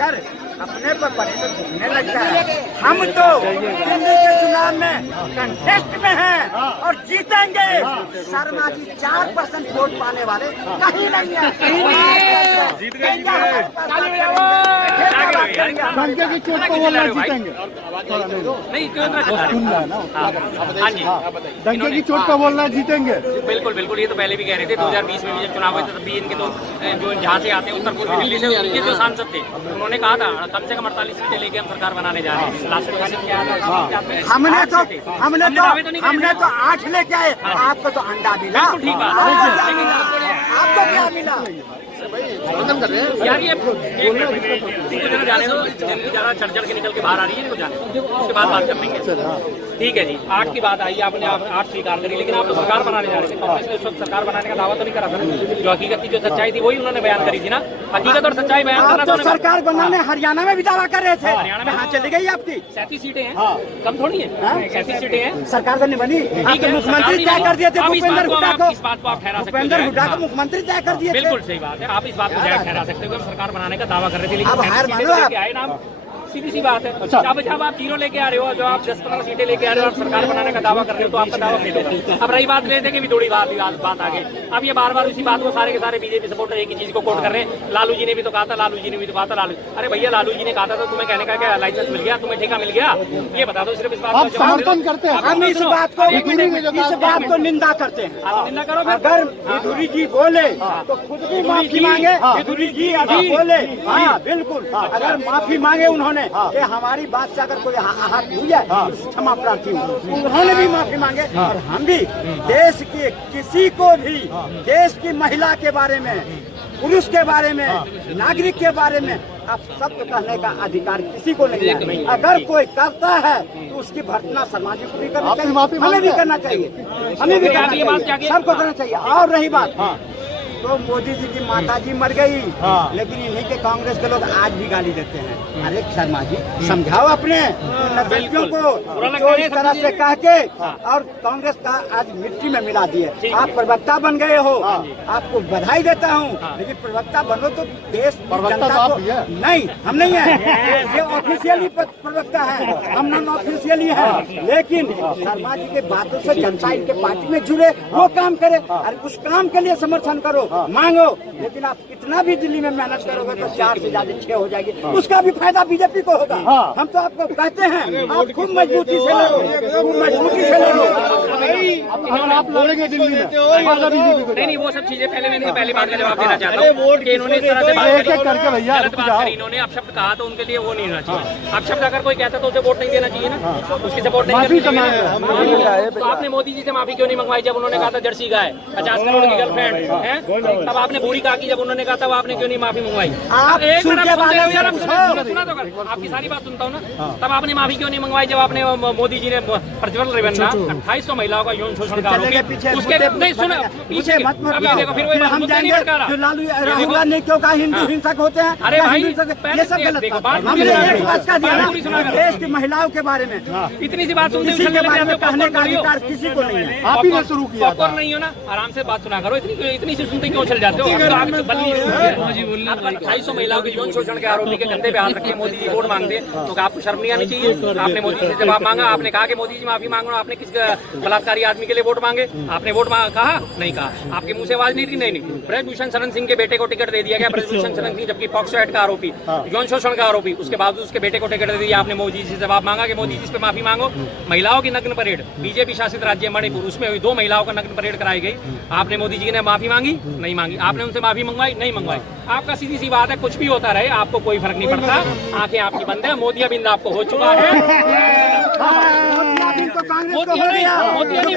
अगर अपने पर पड़े तो दिखने लगता है। हम तो दिल्ली के चुनाव में कंटेस्ट में हैं और जीतेंगे। शर्मा जी 4% वोट पाने वाले कहीं नहीं है। डंके की चोट पर बोलना जीतेंगे नहीं क्यों ना सुन रहा है ना। हाँ जी डंके की चोट पर बोलना जीतेंगे। बिल्कुल बिल्कुल, ये तो पहले भी कह रहे थे 2020 में भी जब चुनाव हुए थे तब भी इनके तो जो जहाँ से आते हैं उत्तर पूर्व दिल्ली से उनके जो सांसद थे उन्होंने कहा था कम से कम 48 सीटें लेके हम सरकार बनाने जा रहे हैं। लास्ट में क्या था हमने तो 8 लेके आए, आपको तो अंडा मिला। ठीक बात आपको क्या मिला? यार ये इनको जरा जाने दो, जिनकी ज्यादा चढ़ चढ़ के निकल के बाहर आ रही है इनको जाने दो, उसके बाद बात कर लेंगे। ठीक है जी, 8 की बात आई, आपने 8 स्वीकार करी, लेकिन आप तो सरकार बनाने जा रहे थे। कांग्रेस ने उस वक्त सरकार बनाने का दावा तो नहीं करा था। जो हकीकत की जो सच्चाई थी वही उन्होंने बयान करी थी ना। हकीकत और सच्चाई बयान करना तो सरकार बनाने हरियाणा में भी दावा कर रहे थे। हरियाणा में कहाँ चली गई आपकी? 37 सीटें हैं, कम थोड़ी है। 37 सीटें हैं, सरकार तो नहीं बनी। ठीक है, मुख्यमंत्री तय कर दिए थे भूपेंद्र हुड्डा को। इस बात को आप ठहरा सकते भूपेंद्र हैं। हुड्डा को मुख्यमंत्री तय कर दिए थे। बिल्कुल सही बात है, आप इस बात को जायज ठहरा सकते हो कि हम सरकार बनाने का दावा कर रहे थे, लेकिन अब हार 37 मानो सीटें आप। लेके आए ना आप। सीधी सी बात है। जब आप 0 लेके आ रहे हो, जो आप 10-15 सीटें लेके आ रहे हो, आप सरकार बनाने का दावा कर रहे हो, तो आपका दावा फेल होगा। अब रही बात लेते कि भी थोड़ी बात आ गई। अब ये बार बार उसी बात को सारे के सारे बीजेपी सपोर्टर एक ही चीज को कोट कर रहे हैं। लालू जी ने भी तो कहा था, लालू जी ने भी तो कहा था। अरे भैया, लालू जी ने कहा था तो तुम्हें कहने का क्या लाइसेंस मिल गया, तुम्हें ठेका मिल गया? ये बता दो सिर्फ इस बात आप समर्थन करते हैं। हम इस बात को निंदा करते हैं। आप निंदा करो। अगर विधुरी जी बोले तो खुद भी माफी मांगे। विधुरी जी अभी बोले, हाँ बिल्कुल, अगर माफी मांगे उन्होंने कि हमारी बात से अगर कोई आहत हुई है क्षमा प्रार्थी हूँ, उन्होंने भी माफी मांगे। और हम भी देश के किसी को भी देश की महिला के बारे में, पुरुष के बारे में, नागरिक के बारे में आप सब कहने का अधिकार किसी को नहीं है। अगर कोई करता है तो उसकी भर्त्सना समाज को भी करना चाहिए, हमें भी करना चाहिए, हमें भी करना चाहिए, सबको करना चाहिए। और रही बात तो मोदी जी की माता जी मर गई, लेकिन इन्हीं के कांग्रेस के लोग आज भी गाली देते हैं। अरे शर्मा जी समझाओ अपने लड़कियों को जो इस तरह से कह के और कांग्रेस का आज मिट्टी में मिला दिए। आप प्रवक्ता बन गए हो, आपको बधाई देता हूँ, लेकिन प्रवक्ता बनो तो देश जनता को नहीं, हम नहीं है, ये ऑफिशियली प्रवक्ता है, हम नॉन ऑफिशियली है। लेकिन शर्मा जी के बातों से जनता इनके पार्टी में जुड़े, वो काम करे और उस काम के लिए समर्थन करो, मांगो। लेकिन आप कितना भी दिल्ली में मेहनत करोगे तो 4 से ज्यादा 6 हो जाएगी, उसका भी फायदा बीजेपी को होगा। हम तो आपको कहते हैं आप खूब मजबूती से लड़ो, खूब मजबूती से लड़ो। आप लड़ेंगे दिल्ली में? नहीं, वो सब चीजें पहले मैंने पहली बात का जवाब देना चाहता हूँ कि इन्होंने इस तरह से बात करी, गलत बात करी इन्होंने, अपशब्द कहा तो उनके लिए वो नहीं होना चाहिए। अपशब्द अगर कोई कहता तो उसे वोट नहीं देना चाहिए ना, उसकी सपोर्ट नहीं करनी चाहिए। तो आपने मोदी जी से माफी क्यों नहीं मंगवाई जब उन्होंने कहा था जर्सी गाय 50 करोड़ की गर्लफ्रेंड है? तब आपने बुरी कहा कि जब उन्होंने कहा था आपने क्यों नहीं माफी मंगवाई? आप एक मिनट सुनते सुना हैं, तो आपकी सारी बात सुनता हूँ ना। तब आपने माफी क्यों नहीं मंगवाई जब आपने मोदी जी ने प्रज्वल रेवन्ना 2800 महिलाओं का यौन शोषण का आरोपी उसके नहीं सुना पीछे मत अभी देखो फिर वही हम जाएंगे जो लालू राहुल गांधी ने क्यों कहा हिंदू हिंसक होते हैं। अरे भाई, ये सब गलत बात। हमने एक बात कह दिया ना, देश की महिलाओं के बारे में इतनी सी बात सुनते किसी के बारे में कहने का अधिकार किसी को नहीं है। आप ही ने शुरू किया था। पॉपकॉर्न नहीं हो ना, आराम से बात सुना करो। इतनी सी सुनते क्यों चल जाते हो? 250 महिलाओं के यौन शोषण के आरोपी के कंधे पे हाथ रख के मोदी जी वोट मांगते हैं तो आपको शर्म नहीं आनी चाहिए? आपने मोदी जी से जवाब मांगा, आपने कहा कि मोदी जी माफी मांगो, आपने किस बलात्कारी आदमी के लिए वोट मांगे? आपने वोट कहा नहीं कहा, आपके मुंह से आवाज नहीं थी? नहीं। ब्रजभूषण शरण सिंह के बेटे को टिकट दे दिया गया। ब्रजभूषण शरण सिंह जबकि पॉक्सो एक्ट का आरोपी, यौन शोषण का आरोपी, उसके बावजूद उसके बेटे को टिकट दे दिया। आपने मोदी जी से जवाब मांगा कि मोदी जी इस पे माफी मांगो। महिलाओं की नग्न परेड बीजेपी शासित राज्य मणिपुर, उसमें हुई 2 महिलाओं का नग्न परेड कराई गई। आपने मोदी जी ने माफी मांगी? नहीं मांगी। आपने उनसे माफी मंगवाई? नहीं मंगवाई। आपका सीधी सी बात है, कुछ भी होता रहे आपको कोई फर्क नहीं पड़ता, आंखें आपकी बंद है। मोतियाबिंद आपको हो चुका है, तो कांग्रेस को हो गया,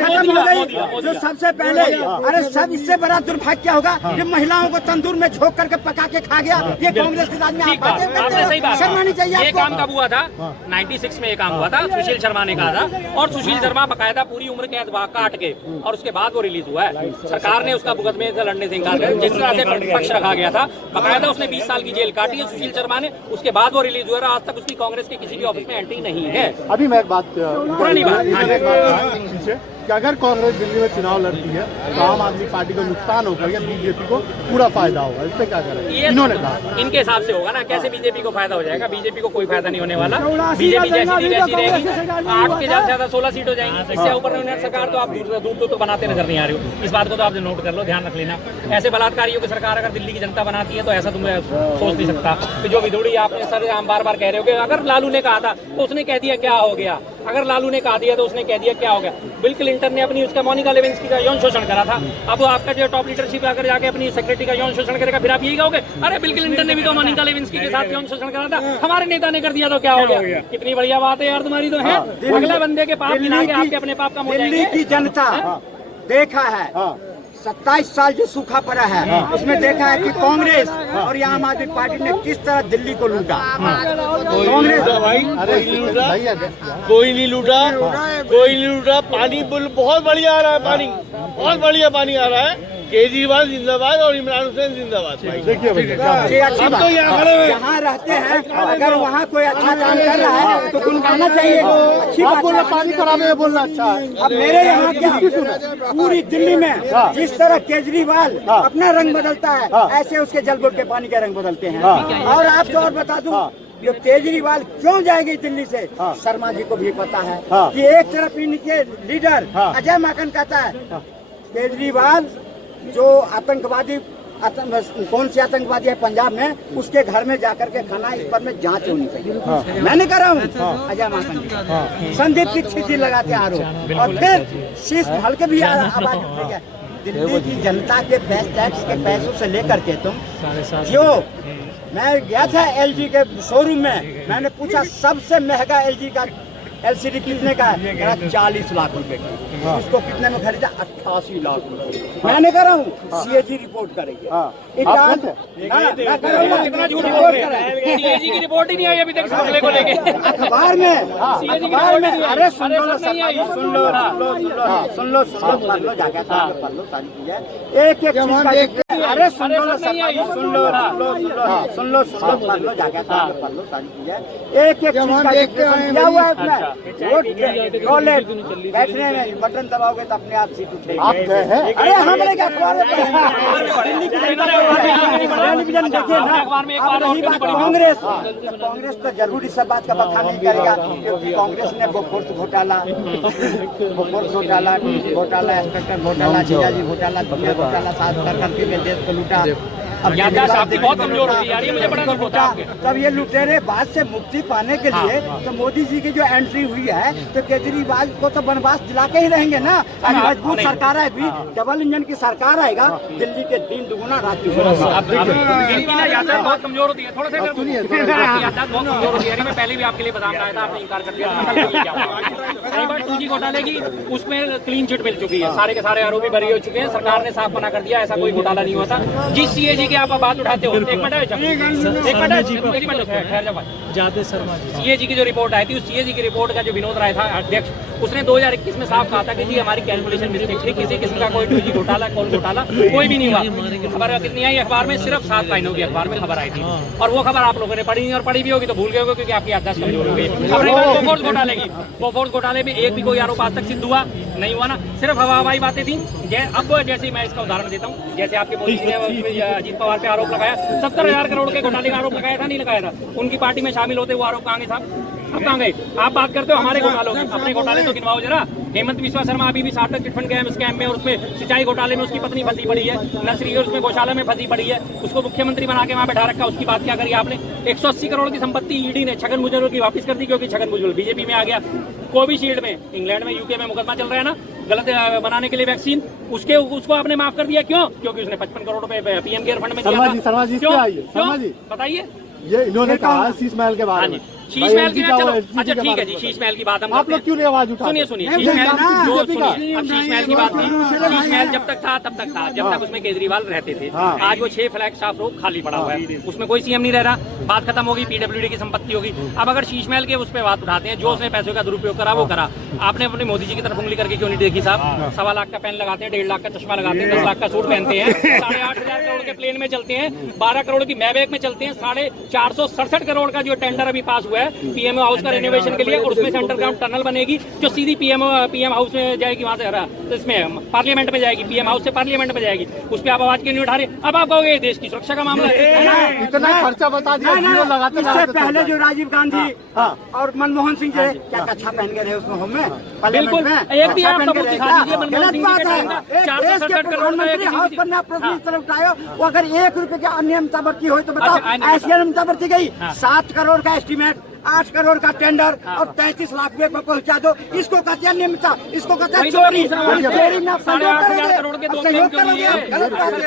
खत्म हो गई। जो सबसे पहले, अरे सब इससे बड़ा दुर्भाग्य क्या होगा जब महिलाओं को तंदूर में झोंक करके पका के खा गया। ये कांग्रेस के राज में आप बातें करते हो, शर्म आनी चाहिए आपको। ये काम कब हुआ था? 96 में ये काम हुआ था, सुशील शर्मा ने कहा था। और सुशील शर्मा बकायदा पूरी उम्र कैद काट के और उसके बाद वो रिलीज हुआ है। सरकार ने उसका मुकदमे से लड़ने से इंकार कर, जिस तरह से पक्ष रखा गया था, बकायदा उसने 20 साल की जेल काटी है सुशील शर्मा ने। उसके बाद वो रिलीज हुआ, आज तक उसकी कांग्रेस के किसी भी ऑफिस में एंट्री नहीं है। अभी मैं एक बात पुरानी बात। कि अगर कांग्रेस दिल्ली में चुनाव लड़ती है तो आम आदमी पार्टी को नुकसान होगा या बीजेपी को पूरा फायदा होगा, इससे क्या करें? इन्होंने कहा इनके हिसाब से होगा ना, कैसे बीजेपी को फायदा हो जाएगा? बीजेपी को कोई फायदा नहीं होने वाला। बीजेपी जैसी थी वैसी रहेगी, 8 के ज्यादा 16 सीट हो जाएंगी। इससे ऊपर यूनियन सरकार तो आप दूर तो बनाते नजर नहीं आ रहे हो। इस बात को तो आप नोट कर लो, ध्यान रख लेना। ऐसे बलात्कारियों की सरकार अगर दिल्ली की जनता बनाती है तो ऐसा तुम सोच नहीं सकता कि जो विधोड़ी आपने सर हम बार बार कह रहे हो कि अगर लालू ने कहा था तो उसने कह दिया क्या हो गया, अगर लालू ने कहा दिया तो उसने कह दिया क्या हो गया। बिल क्लिंटन ने अपनी उसका मोनिका लेविंस्की का यौन शोषण करा था, अब वो आपका जो टॉप लीडरशिप अगर जाके अपनी सेक्रेटरी का यौन शोषण करेगा फिर आप यही कहोगे अरे बिल क्लिंटन ने भी तो मोनिका लेविंस्की के साथ यौन शोषण करा था, हमारे नेता ने कर दिया तो क्या हो गया। कितनी बढ़िया बात है यार तुम्हारी तो है। अगले बंदे के पाप गिना के आपके अपने पाप का हो जाएंगे। दिल्ली की जनता देखा है 27 साल जो सूखा पड़ा है उसमें देखा है कि कांग्रेस और ये आम आदमी पार्टी ने किस तरह दिल्ली को लूटा। कांग्रेस कोई नहीं लूटा। पानी बहुत बढ़िया आ रहा है, पानी बहुत बढ़िया पानी आ रहा है। केजरीवाल जिंदाबाद और इमरान हुसैन जिंदाबाद। देखिए भैया, ये अच्छी बात है। जहाँ रहते हैं अगर वहाँ कोई अच्छा काम कर रहा है तो गुनगाना चाहिए, अच्छी आप बात बोलना है। पानी खराब है बोलना अच्छा है। अब मेरे यहाँ क्या पूरी दिल्ली में जिस तरह केजरीवाल अपना रंग बदलता है ऐसे उसके जलगोट के पानी का रंग बदलते हैं। और आपको और बता दूं ये केजरीवाल क्यों जाएगी दिल्ली से, शर्मा जी को भी पता है कि एक तरफ इनके लीडर अजय माकन कहता है केजरीवाल जो आतंकवादी कौन से आतंकवादी है पंजाब में उसके घर में जाकर के खाना, इस पर में जांच होनी चाहिए। मैंने कह रहा हूँ अजय माकन जी संदीप की छिटी लगाते आरोप और फिर शीश हल्के भी आवाज उठेगा। दिल्ली की जनता के टैक्स के पैसों से लेकर के तुम जो मैं गया था एलजी के शोरूम में, मैंने पूछा सबसे महंगा एलजी का एलसीडी कितने का है, कह रहा 40 लाख रुपए का। उसको कितने में खरीदा? 88 लाख रुपए। मैंने कह रहा हूँ सीएजी रिपोर्ट करेगी। कितना झूठ बोल रहे हैं। सीएजी की रिपोर्ट ही नहीं आई अभी तक इस मामले को लेके। अखबार में अरे सुन लो पढ़ लो जाके पढ़ लो सारी चीजें एक एक अरे सुन लो पढ़ लो जाके पढ़ लो सारी चीजें एक एक क्या हुआ है। वोट टॉयलेट बैठने में बटन दबाओगे तो अपने आप सीट उठेगी। अरे हमने क्या टेलीविजन देखिए ना। अब रही बात कांग्रेस, कांग्रेस तो जरूर इस बात का बखान नहीं करेगा क्योंकि कांग्रेस ने बोफोर्स घोटाला, इंस्पेक्टर घोटाला, जीजाजी घोटाला, दुनिया घोटाला साथ करके देश को लूटा। अब याददाश्त आपकी बहुत कमजोर होती है, मुझे बड़ा दुख होता है। तब ये लुटेरे बाद से मुक्ति पाने के लिए तो मोदी जी की जो एंट्री हुई है तो केजरीवाल को तो वनवास दिला के ही रहेंगे ना। अभी मजबूत सरकार आएगी, डबल इंजन की सरकार आएगा, दिल्ली के 3 दुगुना रात इनकी ना याददाश्त बहुत कमजोर होती है। थोड़ा सा याददाश्त बहुत कमजोर होती है। मैं पहले भी आपके लिए बता रहा था, आपने इनकार कर दिया। 2G घोटाले की उसमें क्लीन चिट मिल चुकी है, सारे के सारे आरोपी बरी हो चुके हैं। सरकार ने साफ मना कर दिया ऐसा कोई घोटाला नहीं हुआ था। जिस सीएजी आप बात उठाते हो, एक मिनट ठहर जाओ। सीएजी की जो रिपोर्ट आई थी उस सीएजी की रिपोर्ट का जो विनोद राय था अध्यक्ष, उसने 2021 में साफ कहा था कि जी हमारी कैलकुलेशन मिस्टेक थी, किसी किस्म का कोई 2G घोटाला कौन घोटाला कोई भी नहीं हुआ। खबर कितनी आई अखबार में? सिर्फ 7 लाइनों की अखबार में खबर आई थी और वो खबर आप लोगों ने पढ़ी नहीं और पढ़ी भी होगी तो भूल गए होगे क्योंकि आपकी याददाश्त कमजोर हो गई। बोफोर्स घोटाले की, बोफोर्स घोटाले में एक भी कोई आरोप आज तक सिद्ध हुआ नहीं हुआ ना, सिर्फ हवाई बातें थी। अब जैसे मैं इसका उदाहरण देता हूँ, जैसे आपके मोदी जी ने अजीत पवार पे आरोप लगाया, 70,000 करोड़ के घोटाले का आरोप लगाया था, नहीं लगाया था? उनकी पार्टी में शामिल होते वो आरोप कहाँ गए साहब? अब कहाँ गए? आप बात करते हो हमारे घोटालों की, अपने घोटाले तो गिनवाओ जरा। हेमंत बिस्वा शर्मा अभी भी सार्थक चिटफंड स्कैम में और उसमें सिंचाई घोटाले में उसकी पत्नी फंसी पड़ी है, नर्सरी और उसमें गौशाला में फंसी पड़ी है, उसको मुख्यमंत्री बना के वहाँ बैठा रखा, उसकी बात क्या करी आपने? 180 करोड़ की संपत्ति ईडी ने छगन भुजबल की वापस कर दी क्योंकि छगन भुजबल बीजेपी में आ गया। कोविशील्ड में इंग्लैंड में यूके में मुकदमा चल रहा है ना गलत बनाने के लिए वैक्सीन, उसको आपने माफ कर दिया। क्यों? क्योंकि उसने 55 करोड़ रुपए पीएम केयर फंड में दिया था। शर्मा जी बताइए। ये इन्होंने कहा शीश महल के बारे में। शीश महल की चलो अच्छा ठीक है जी, शीश महल की बात हम आप लोग क्यों नहीं आवाज उठा? सुनिए शीश महल जो सुनिए, अब शीश महल की बात थी। शीश महल जब तक था तब तक था, जब तक उसमें केजरीवाल रहते थे। आज वो 6 फ्लैग स्टाफ रोड खाली पड़ा हुआ है, उसमें कोई सीएम नहीं रह रहा, बात खत्म होगी, पीडब्ल्यूडी की संपत्ति होगी। अब अगर शीश महल के उस पर बात उठाते हैं, जो उसने पैसों का दुरुपयोग करा वो करा, आपने अपने मोदी जी की तरफ उंगली करके क्यों नहीं देखी साहब? 1.25 लाख का पेन लगाते हैं, 1.5 लाख का चश्मा लगाते हैं, 10 लाख का सूट पहनते हैं, 8,500 करोड़ के प्लेन में चलते हैं, 12 करोड़ की मैबैक में चलते हैं, 467 करोड़ का जो टेंडर अभी पास हुआ है है पीएम हाउस का रेनोवेशन के लिए, और उसमें से अंडरग्राउंड टनल बनेगी जो सीधी पीएम हाउस में जाएगी, वहां से इसमें पार्लियामेंट में जाएगी, पीएम हाउस से पार्लियामेंट में जाएगी। उस पर आप आवाज क्यों नहीं उठा रहे? अब आप कहोगे देश की सुरक्षा का मामला है। इतना खर्चा बता दिया, जीरो लगाते इससे पहले जो राजीव गांधी और मनमोहन सिंह जो क्या कच्छा पहन गए थे उसमें होम में, बिल्कुल एक भी आप सबूत दिखा दीजिए मनमोहन गलत सिंह बात के है। टाइम का देश के 467 करोड़ का प्रधानमंत्री हाउस पर ना प्रश्न इस तरह उठायो, वो अगर 1 रुपए की अनियमितता बरती हो तो बताओ। अच्छा, ऐसी अनियमितता बरती गई, 7 करोड़ का एस्टीमेट, 8 करोड़ का टेंडर और 33 लाख रुपए पर पहुंचा दो, इसको कहते हैं नियमितता, इसको कहते हैं चोरी। चोरी में आप सहयोग 8,500 करोगे, करोड़ के 2 आप प्लेन सहयोग क्यों लिए करोगे, गलत बात है।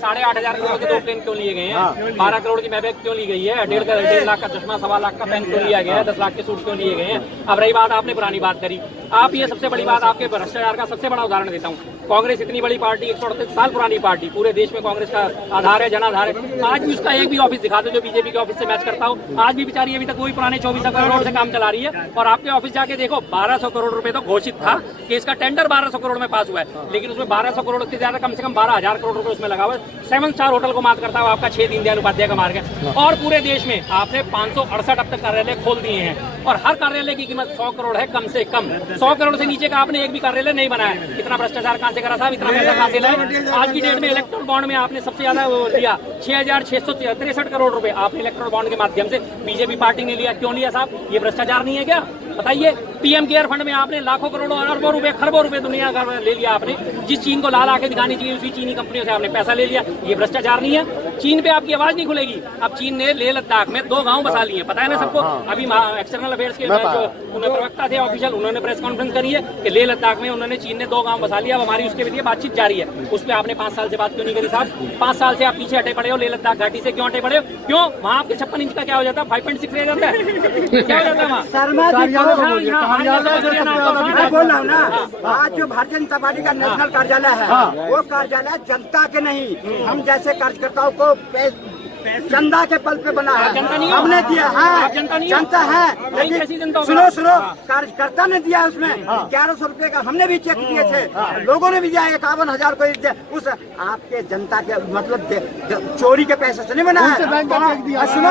8,500 करोड़ के 2 प्लेन क्यों लिए गए हैं? 12 करोड़ की मैबैक क्यों ली गई है? 1.5 लाख का चश्मा, 1.25 लाख का पेन क्यों लिया गया है? 10 लाख के सूट क्यों लिए गए हैं? अब रही बात, आपने पुरानी बात करी, आप ये सबसे बड़ी बात, आपके भ्रष्टाचार का सबसे बड़ा उदाहरण देता हूँ। कांग्रेस इतनी बड़ी पार्टी, 138 साल पुरानी पार्टी, पूरे देश में कांग्रेस का आधार है, जनाधार है। आज भी उसका एक भी ऑफिस दिखा दो जो बीजेपी के ऑफिस से मैच करता हूँ। आज भी बेचारी अभी तक वही पुराने 24 करोड़ से काम चला रही है। और आपके ऑफिस जाके देखो, 1200 करोड़ रुपए तो घोषित था कि इसका टेंडर 1200 करोड़ में पास हुआ है, लेकिन उसमें 1200 करोड़ से ज्यादा, कम से कम 12,000 करोड़ रुपए उसमें लगा हुआ है। 7 स्टार होटल को मात करता हुआ आपका 6 दीनदयाल उपाध्याय का मार्ग है। और पूरे देश में आपने 568 अब तक कार्यालय खोल दिए हैं, और हर कार्यालय की कीमत 100 करोड़ है कम से कम। 100 करोड़ से नीचे का आपने एक भी कार्यालय नहीं बनाया। इतना भ्रष्टाचार कहाँ से करा साहब? इतना पैसा कहाँ से लाए? आज की डेट में इलेक्ट्रल बॉन्ड में आपने सबसे ज्यादा लिया, 6,663 करोड़ रुपए आपने इलेक्ट्रल बॉन्ड के माध्यम से बीजेपी पार्टी ने लिया। क्यों लिया साहब? ये भ्रष्टाचार नहीं है क्या? बताइए। पीएम केयर फंड में आपने लाखों करोड़ों अरबों रुपए, खरबों रुपए दुनिया का ले लिया आपने। जिस चीन को ला के दिखानी चाहिए उसी चीनी कंपनियों से आपने पैसा ले लिया। ये भ्रष्टाचार नहीं है? चीन पे आपकी आवाज नहीं खुलेगी। अब चीन ने लेह लद्दाख में 2 गांव बसा लिए, पता है ना सबको। अभी एक्सटर्नल अफेयर्स के जो प्रवक्ता थे ऑफिशियल, उन्होंने प्रेस कॉन्फ्रेंस करी है कि लेह लद्दाख में उन्होंने, चीन ने 2 गांव बसा लिया। अब हमारी उसके लिए बातचीत जारी है। उस पर आपने 5 साल से बात क्यों नहीं करी साहब? 5 साल से आप पीछे हटे पड़े हो। लेह लद्दाख घाटी से क्यों हटे पड़े हो? क्यों? वहाँ आपके 56 इंच का क्या हो जाता है? 5.6 रह जाता है। क्या हो जाता है वहाँ? शर्मा जी मैं बोल रहा हूँ ना, आज जो भारतीय जनता पार्टी का नेशनल कार्यालय है, वो कार्यालय जनता के नहीं, हम जैसे कार्यकर्ताओं को चंदा के बल पे बना है। जनता नहीं हमने दिया है, जनता नहीं जनता है, कैसी जनता लेकिन होगा? सुनो, कार्यकर्ता ने दिया उसमें 1100 रुपए का, हमने भी चेक दिए थे, लोगों ने भी दिया 51,000 को। उस आपके जनता के मतलब चोरी के पैसे से नहीं बना है।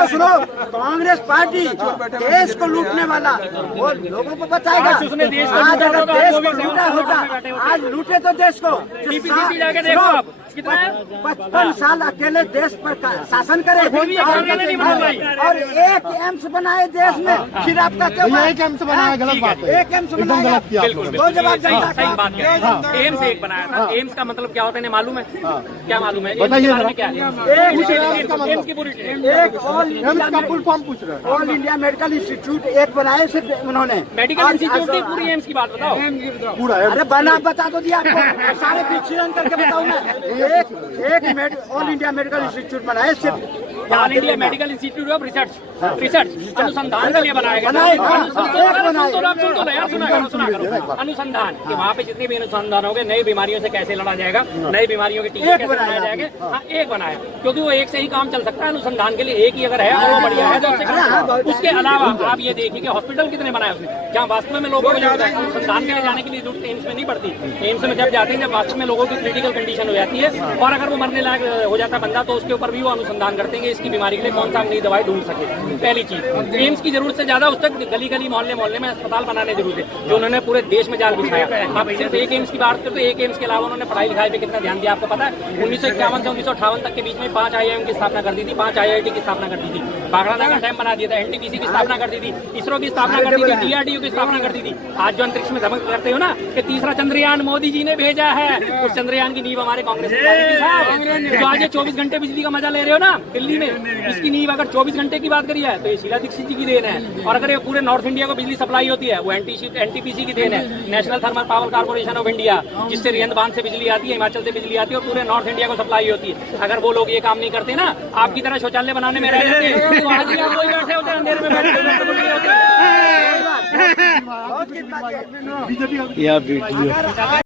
सुनो, कांग्रेस पार्टी देश को लूटने वाला, वो लोगों को बताएगा। उसने देश को आज अगर लूटा देश होगा, को लूटा होता, आज लूटे तो देश को। TPCC जाके देखो आप, कितना है? 55 साल अकेले देश पर शासन करे और एक एम्स बनाए देश में, फिर आप कहते हो एक एम्स बनाया, गलत बात है। एक एम्स एकदम बनाया, गलत किया आप लोगों ने। दो जवाब जनता सही का। बात है। एम्स एक बनाया था। एम्स का मतलब क्या होता है इन्हें मालूम है? क्या मालूम है? एम्स के बताइए बारे में जरा। क्या है? एम्स की पूरी एक एम्स का फुल फॉर्म पूछ रहे हैं। ऑल इंडिया मेडिकल इंस्टीट्यूट एक बनाए सिर्फ उन्होंने। मेडिकल इंस्टीट्यूट की पूरी एम्स की बात बताओ। पूरा है। अरे बना बता दो दिया आपको, सारे विच्छेदन करके बताऊं मैं। एक ऑल इंडिया मेडिकल इंस्टीट्यूट बनाए सिर्फ all India medical institute of research अनुसंधान के लिए बनाया गया। अनुसंधान कि वहाँ पे जितने भी अनुसंधान हो गए, नई बीमारियों से कैसे लड़ा जाएगा, नई बीमारियों के टीके कैसे बनाए जाएंगे। हाँ, एक बनाया, क्योंकि वो एक से ही काम चल सकता है। अनुसंधान के लिए एक ही अगर है और वो बढ़िया है तो उससे काम। उसके अलावा आप ये देखिए कि हॉस्पिटल कितने बनाए उसने, जहाँ वास्तव में लोगों को अनुसंधान के लिए जाने के लिए जरूरत एम्स में नहीं पड़ती। एम्स में जब जाते हैं, जब वास्तव में लोगों की क्रिटिकल कंडीशन हो जाती है और अगर वो मरने लायक हो जाता है बंदा, तो उसके ऊपर भी वो अनुसंधान करते हैं इसकी बीमारी के लिए कौन सा नई दवाई ढूंढ सके। पहली चीज, एम्स की जरूरत से ज्यादा उस तक गली गली मोहल्ले मोहल्ले में अस्पताल बनाने जरूरत है, जो उन्होंने पूरे देश में जाल बिछाया। आप सिर्फ एक एम्स की बात करते हो, एक एम्स के अलावा उन्होंने पढ़ाई लिखाई पे कितना ध्यान दिया आपको पता है? 1951 से 1958 तक के बीच में 5 IIM की स्थापना कर दी थी, 5 IIT की स्थापना कर दी थी, बागड़ानागा डैम बना दिया था, NTPC की स्थापना कर दी थी, इसरो की स्थापना कर दी थी, DRDO की स्थापना कर दी थी। आज जो अंतरिक्ष में धमक करते हो ना कि तीसरा चंद्रयान मोदी जी ने भेजा है, उस चंद्रयान की नींव हमारे कांग्रेस ने जो आज ये 24 घंटे बिजली का मजा ले रहे हो ना दिल्ली में, इसकी नींव अगर 24 घंटे की बात करी है तो ये शीला दीक्षित जी की देन है। और अगर ये पूरे नॉर्थ इंडिया को बिजली सप्लाई होती है वो NTPC की देन है, national thermal power corporation of India, जिससे रियंद बांध से बिजली आती है, हिमाचल से बिजली आती है और पूरे नॉर्थ इंडिया को सप्लाई होती है। अगर वो लोग ये काम नहीं करते ना, आपकी तरह शौचालय बनाने में रह जाते तो आज ही आप वही बैठे होते अंधेरे में बैठे होते। बीजेपी